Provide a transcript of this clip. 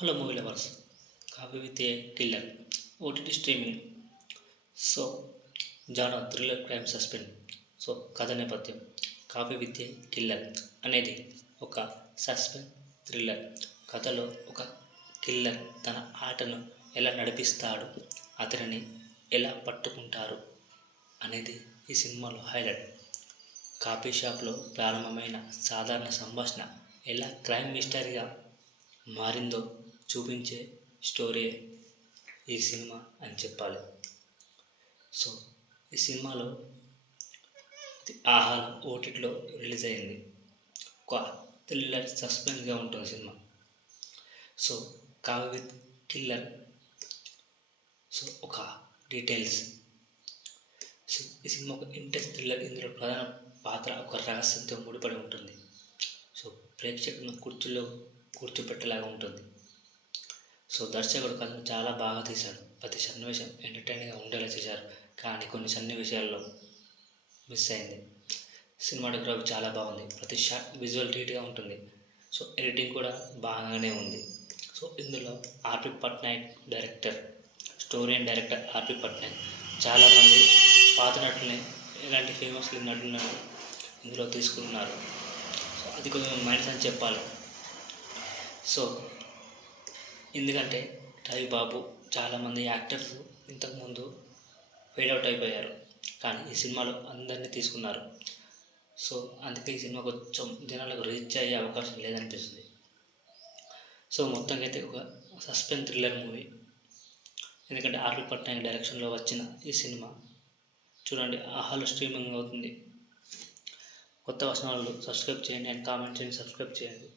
Hello movie lovers, coffee with a killer OTT streaming. So genre thriller crime suspense. So కథ నేపథ్యం coffee with a killer అనేది ఒక suspense thriller. కథలో ఒక killer తన ఆటను ఎలా నడిపిస్తాడు, అతనిని ఎలా పట్టుకుంటారు అనేది ఈ సినిమాలో హైలైట్. కాఫీ షాప్లో ప్రారంభమైన సాధారణ సంభాషణ ఎలా క్రైమ్ మిస్టరీగా మారిందో చూపించే స్టోరీ ఈ సినిమా అని చెప్పాలి. సో ఈ సినిమాలో ఆహా ఓటీటీలో రిలీజ్ అయింది. ఒక థ్రిల్లర్ సస్పెన్స్గా ఉంటుంది cinema. So coffee with killer. So ఒక డీటెయిల్స్. సో ఈ సినిమా ఒక ఇంట్రెస్ట్ థ్రిల్లర్. ఇందులో ప్రధాన పాత్ర ఒక రహస్యంతో ముడిపడి ఉంటుంది. సో ప్రేక్షకులను కుర్చీలో కూర్చోపెట్టేలాగా ఉంటుంది. సో దర్శకుడు కథను చాలా బాగా తీశాడు. ప్రతి సన్నివేశం ఎంటర్టైనింగ్గా ఉండేలా చేశారు, కానీ కొన్ని సన్నివేశాల్లో మిస్ అయింది. సినిమాటోగ్రఫీ చాలా బాగుంది. ప్రతి షాట్ విజువల్ ట్రీట్గా ఉంటుంది. సో ఎడిటింగ్ కూడా బాగానే ఉంది. సో ఇందులో RP Patnaik director, story and director RP Patnaik. చాలామంది పాత నటులని, ఇలాంటి ఫేమస్ నటులను ఇందులో తీసుకుంటున్నారు. సో అది కొంచెం మైనస్ అని చెప్పాలి. సో ఎందుకంటే రవి బాబు, చాలామంది యాక్టర్స్ ఇంతకుముందు ఫేడ్ అవుట్ అయిపోయారు, కానీ ఈ సినిమాలో అందరినీ తీసుకున్నారు. సో అందుకే ఈ సినిమా కొంచెం జనాలకు రీచ్ అయ్యే అవకాశం లేదనిపిస్తుంది. సో మొత్తంగా అయితే ఒక సస్పెన్స్ థ్రిల్లర్ మూవీ. ఎందుకంటే ఆర్పి పట్నాయక్ డైరెక్షన్లో వచ్చిన ఈ సినిమా చూడండి, ఆహాలో స్ట్రీమింగ్ అవుతుంది. కొత్త వచనాలు సబ్స్క్రైబ్ చేయండి అండ్ కామెంట్ చేయండి, సబ్స్క్రైబ్ చేయండి.